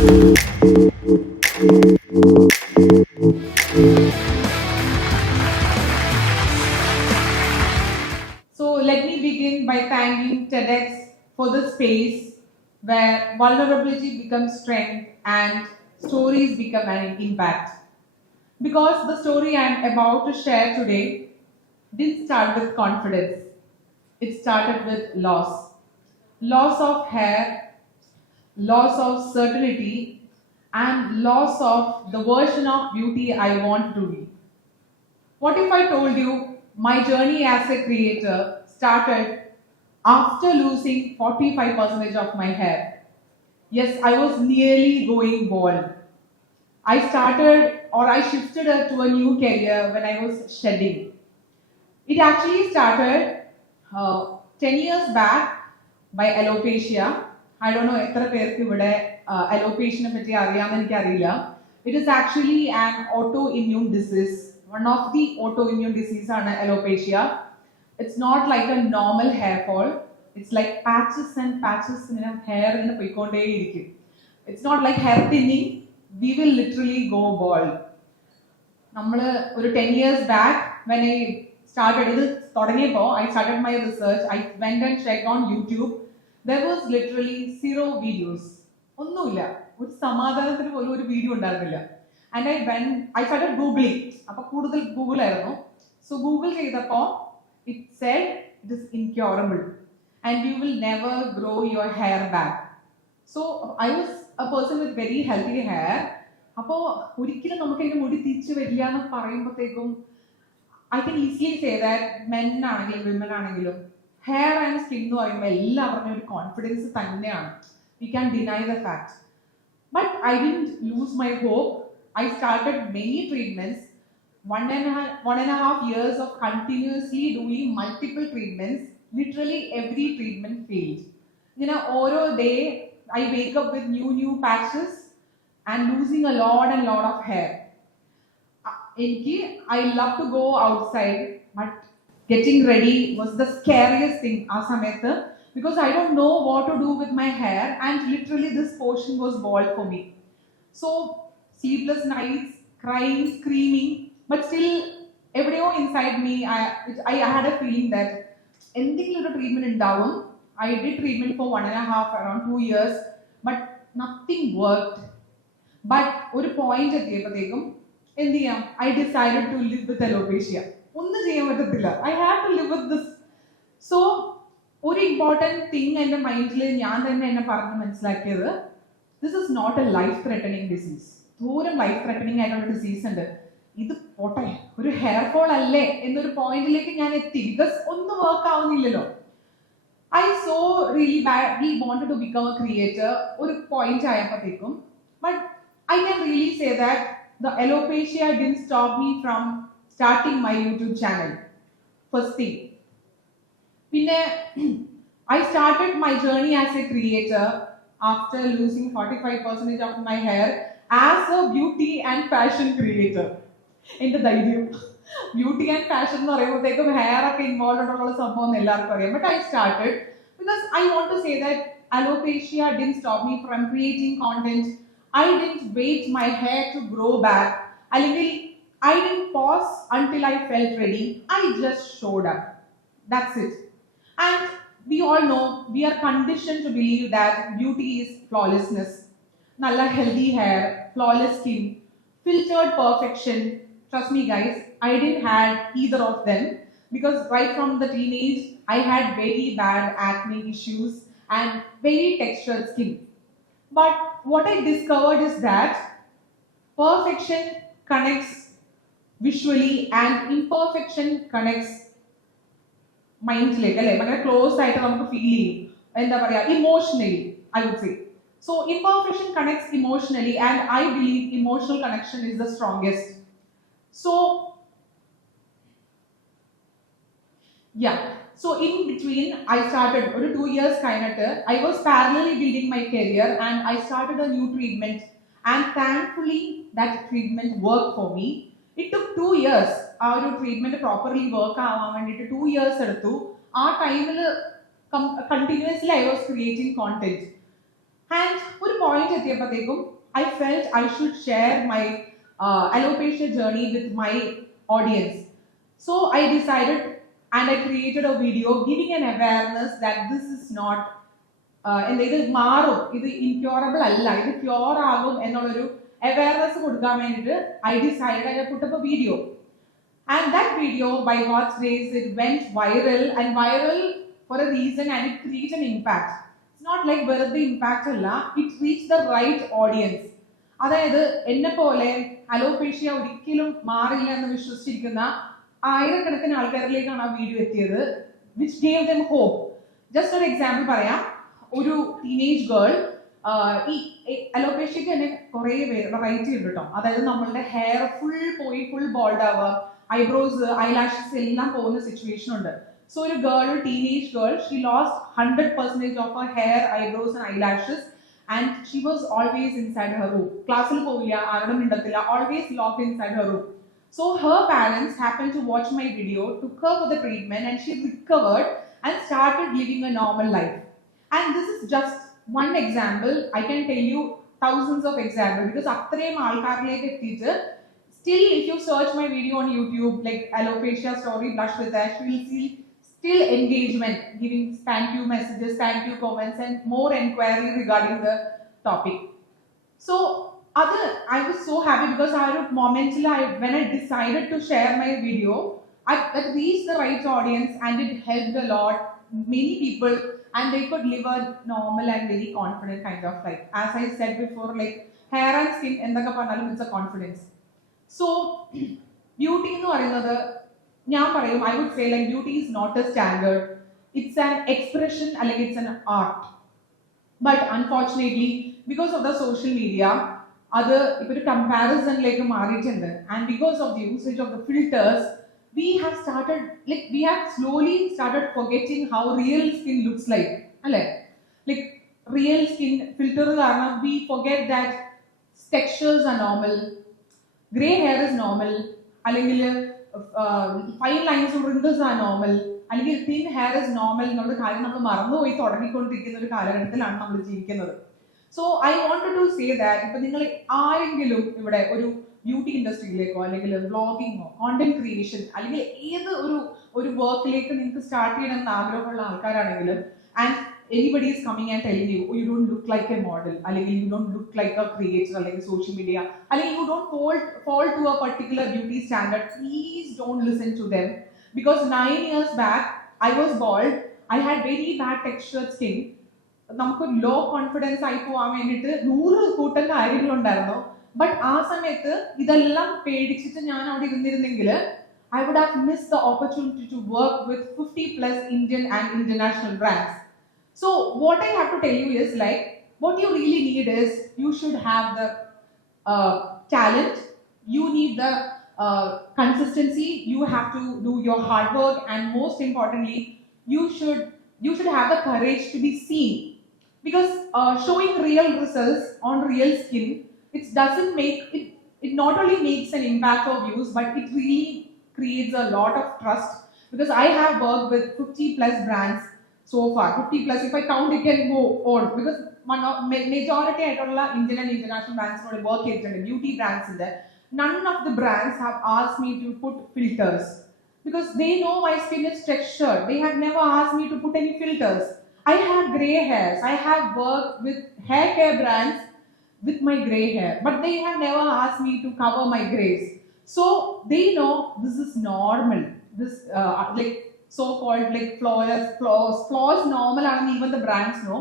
So let me begin by thanking TEDx for the space where vulnerability becomes strength and stories become an impact. Because the story I am about to share today didn't start with confidence. It started with loss. Loss of hair, loss of certainty, and loss of the version of beauty I want to be. What if I told you my journey as a creator started after losing 45% of my hair? Yes, I was nearly going bald. I shifted to a new career when I was shedding. It actually started 10 years back by alopecia. I don't know എത്ര പേർക്ക് ഇവിടെ alopecia പറ്റി അറിയാമെന്ന് എനിക്കറിയില്ല. It is actually an autoimmune disease. One of the autoimmune diseases ആണ് alopecia. It's not like a normal hair fall. It's like patches and patches ഇങ്ങനെ hair ഇങ്ങനെ പോയിക്കൊണ്ടേയിരിക്കും. It's not like hair thinning. We will literally go bald. നമ്മൾ ഒരു 10 years back when I started ഇത് തുടങ്ങിയപ്പോൾ I started my research. I went and checked on YouTube. There was literally zero videos. ഒന്നുമില്ല, ഒരു സമാധാനത്തിന് പോലും ഒരു വീഡിയോ ഉണ്ടായിരുന്നില്ല. And I started googling. അപ്പോൾ കൂടുതൽ ഗൂഗിൾ ആയിരുന്നു. So ഗൂഗിൾ ചെയ്തപ്പോൾ it said it is incurable and you will never grow your hair back. So I was a person with very healthy hair. അപ്പോൾ ഒരിക്കലും നമുക്ക് അതിന്റെ മുടി തിരിച്ചു വരില്ല എന്ന് പറയുമ്പോഴത്തേക്കും I can easily say that men ആണെങ്കിലും women ആണെങ്കിലും hair and skin എന്ന് പറയുമ്പോൾ എല്ലാവരുടെയും ഒരു കോൺഫിഡൻസ് തന്നെയാണ്. We can deny the fact. But I didn't lose my hope. I started many treatments. 1.5 years of continuously doing multiple treatments. Literally every treatment failed. Every day I wake up with new patches and losing a lot of hair. I love to go outside, but getting ready was the scariest thing because I don't know what to do with my hair, and literally this portion was bald for me. So sleepless nights, crying, screaming, but still every inside me I had a feeling that anything little treatment in down. I did treatment for 1.5 around 2 years, but nothing worked. But ഒരു point എത്തിയപ്പോഴത്തേക്കും എന്ത് ചെയ്യാം, I decided to live with alopecia. ഒന്നും ചെയ്യാൻ പറ്റത്തില്ല. I had to live with this. So ഒരു important thing എൻ്റെ മൈൻഡിൽ ഞാൻ തന്നെ എന്നെ പറഞ്ഞ് മനസ്സിലാക്കിയത്, this is not a life threatening disease. ദൂരം ലൈഫ് ത്രെറ്റനിങ് ആയിട്ടുള്ള ഡിസീസ് ഉണ്ട്. ഇത് പോട്ടെ, ഒരു ഹെയർ ഫോൾ അല്ലേ എന്നൊരു പോയിന്റിലേക്ക് ഞാൻ എത്തി. ബിക്കോസ് ഒന്നും work ആവുന്നില്ലല്ലോ. I so really badly wanted to become a creator ഒരു പോയിന്റ് ആയപ്പോഴത്തേക്കും. But I can really say that the alopecia didn't stop me from starting my YouTube channel. First thing. I started my journey as a creator after losing 45% of my hair as a beauty and fashion creator. In the ധൈര്യം beauty and fashion എന്ന് പറയുമ്പോഴത്തേക്കും hair ഒക്കെ involve ഉള്ള സംഭവം എല്ലാവർക്കും അറിയാം. But I started because I want to say that alopecia didn't stop me from creating content. I didn't wait my hair to grow back. I didn't pause until I felt ready. I just showed up. That's it. And we all know, we are conditioned to believe that beauty is flawlessness. Nalla healthy hair, flawless skin, filtered perfection. Trust me guys, I didn't have either of them because right from the teenage, I had very bad acne issues and very textured skin. But what I discovered is that perfection connects visually and imperfection connects മൈൻഡിലേക്ക് അല്ലേ, ഭയങ്കര close ആയിട്ട് നമുക്ക് feel ചെയ്യും. എന്താ പറയാ, emotionally I would say. So imperfection connects emotionally and I believe emotional connection is the strongest. So yeah, so in between I started ഒരു 2 years കഴിഞ്ഞിട്ട് I was parallelly building my career and I started a new treatment and thankfully that treatment worked for me. It took 2 years ആ ഒരു treatment properly work ആവാൻ വേണ്ടിയിട്ട് 2 years എടുത്തു. ആ ടൈമിൽ continuously I was creating content. And ഒരു point എത്തിയപ്പോഴത്തേക്കും I felt I should share my alopecia journey with my audience. So I decided and I created a video giving an awareness that this is not ഇത് മാറും, ഇത് incurable അല്ല, ഇത് cure ആകും എന്നുള്ളൊരു awareness കൊടുക്കാൻ വേണ്ടിയിട്ട് I decided I put up a video. And that video, by God's grace, it went viral, and viral for a reason, and it created an impact. It's not like വെറുതെ impact അല്ല, it reached the right audience. അതായത് എന്നെ പോലെ alopecia ഒരിക്കലും മാറില്ല എന്ന് വിശ്വസിച്ചിരിക്കുന്ന ആയിരക്കണക്കിന് ആൾക്കാരിലേക്കാണ് ആ വീഡിയോ എത്തിയത്, which gave them hope. Just ഒരു എക്സാമ്പിൾ പറയാം. ഒരു ടീനേജ് ഗേൾ, ഈ അലോപേഷ്യക്ക് തന്നെ കുറെ വെറൈറ്റി ഉണ്ട് കേട്ടോ. അതായത് നമ്മളുടെ ഹെയർ ഫുൾ പോയി ഫുൾ ബോൾഡ് ആവുക, ഐബ്രോസ് ഐലാഷസ് എല്ലാം പോകുന്ന സിറ്റുവേഷൻ ഉണ്ട്. സോ ഒരു ഗേൾ, ഒരു teenage girl, she lost 100% of her hair, eyebrows and eyelashes, and she was always inside her room. ക്ലാസ്സിൽ പോവില്ല, ആരോടും മിണ്ടത്തില്ല, always locked inside her room. So her parents happened to watch my video, took her for the treatment, and she recovered and started living a normal life. And this is just one example. I can tell you thousands of examples, because അത്രയും ആൾക്കാരിലേക്ക് എത്തിയിട്ട് still if you search my video on YouTube like alopecia story blush with ash, you will see still engagement, giving thank you messages, thank you comments, and more inquiry regarding the topic. So I was so happy because when I decided to share my video, that reached the right audience and it helped a lot, many people, and they could live a normal and very confident kind of life. As I said before, like hair and skin, endaka panalum, it's a confidence. So beauty nu parayunnathu njan parayum, I would say like beauty is not a standard, it's an expression, like it's an art. But unfortunately, because of the social media, അത് ഇപ്പോൾ ഒരു കമ്പാരിസണിലേക്ക് മാറിയിട്ടുണ്ട്, and because of the usage of the filters we have slowly started forgetting how real skin looks like. Like real skin filter കാരണം we forget that textures are normal, gray hair is normal, അല്ലെങ്കിൽ fine lines or wrinkles are normal, അല്ലെങ്കിൽ thin hair is normal എന്നുള്ള കാര്യം നമ്മൾ മറന്നുപോയി തുടങ്ങിക്കൊണ്ടിരിക്കുന്ന ഒരു കാലഘട്ടത്തിലാണ് നമ്മൾ ജീവിക്കുന്നത്. So I wanted to say that ഇപ്പൊ നിങ്ങൾ ആരെങ്കിലും ഇവിടെ ഒരു ബ്യൂട്ടി ഇൻഡസ്ട്രിയിലേക്കോ അല്ലെങ്കിൽ വ്ളോഗിങ്ങോ കോണ്ടന്റ് ക്രിയേഷൻ അല്ലെങ്കിൽ ഏത് ഒരു വർക്കിലേക്ക് നിങ്ങൾക്ക് സ്റ്റാർട്ട് ചെയ്യണമെന്ന് ആഗ്രഹമുള്ള ആൾക്കാരാണെങ്കിലും, and anybody is coming and telling you, oh, you don't look like a model, അല്ലെങ്കിൽ you don't look like a creator, അല്ലെങ്കിൽ social media, അല്ലെങ്കിൽ you don't fall to a particular beauty standard, please don't listen to them. Because 9 years back I was bald, I had very bad textured skin. നമുക്ക് law confidence ആയി പോകാൻ വേണ്ടിയിട്ട് 100 കൂട്ടം കാര്യങ്ങളുണ്ടായിരുന്നു. But ആ സമയത്ത് ഇതെല്ലാം പേടിച്ചിട്ട് ഞാൻ അവിടെ ഇരുന്നിരുന്നെങ്കിൽ I would have missed the opportunity to work with 50+ Indian and international brands. So what I have to tell you is like, what you really need is, you should have the talent, you need the consistency, you have to do your hard work, and most importantly, you should have the courage to be seen. Because showing real results on real skin, it doesn't make it, it not only makes an impact of views, but it really creates a lot of trust. Because I have worked with 50+ brands so far, 50+, if I count it can go on, because majority ആയിട്ടുള്ള Indian and international brands നോട് work ചെയ്തിട്ടുണ്ട്, beauty brands in there. None of the brands have asked me to put filters, because they know my skin is textured. They have never asked me to put any filters. I have grey hairs. I have worked with hair care brands with my grey hair, but they have never asked me to cover my greys. So they know this is normal. This like so-called like flaws normal and even the brands know.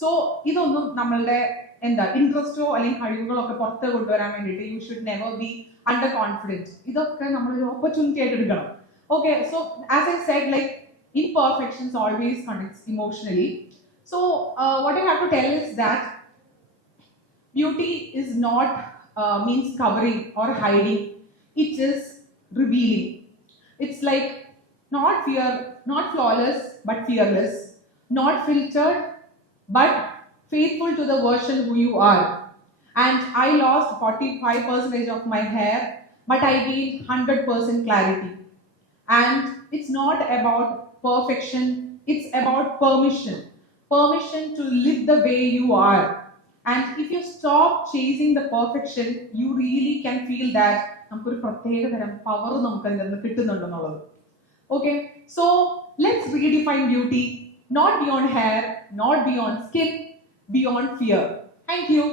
So idonnum nammളുടെ എന്താ ഇൻട്രസ്റ്റോ അല്ലെങ്കിൽ കഴിവുകളോ ഒക്കെ പുറത്ത് കൊണ്ടുവരാൻ വേണ്ടിയിട്ട് you should never be under confident. ഇതൊക്കെ നമ്മൾ ഒരു opportunity ആയിട്ട് എടുക്കണം. Okay, so as I said, like imperfections always connects emotionally. So what I have to tell is that beauty is not means covering or hiding, it is revealing. It's like not flawless but fearless, not filtered but faithful to the version who you are. And I lost 45% of my hair, but I gained 100% clarity. And it's not about perfection, it's about permission to live the way you are. And if you stop chasing the perfection, you really can feel that നമുക്കൊരു പ്രത്യേക തരം power നമുക്ക് അതിൽ നിന്ന് കിട്ടുന്നുണ്ടെന്നുള്ളത്. Okay, so let's redefine beauty, not beyond hair, not beyond skin, beyond fear. Thank you.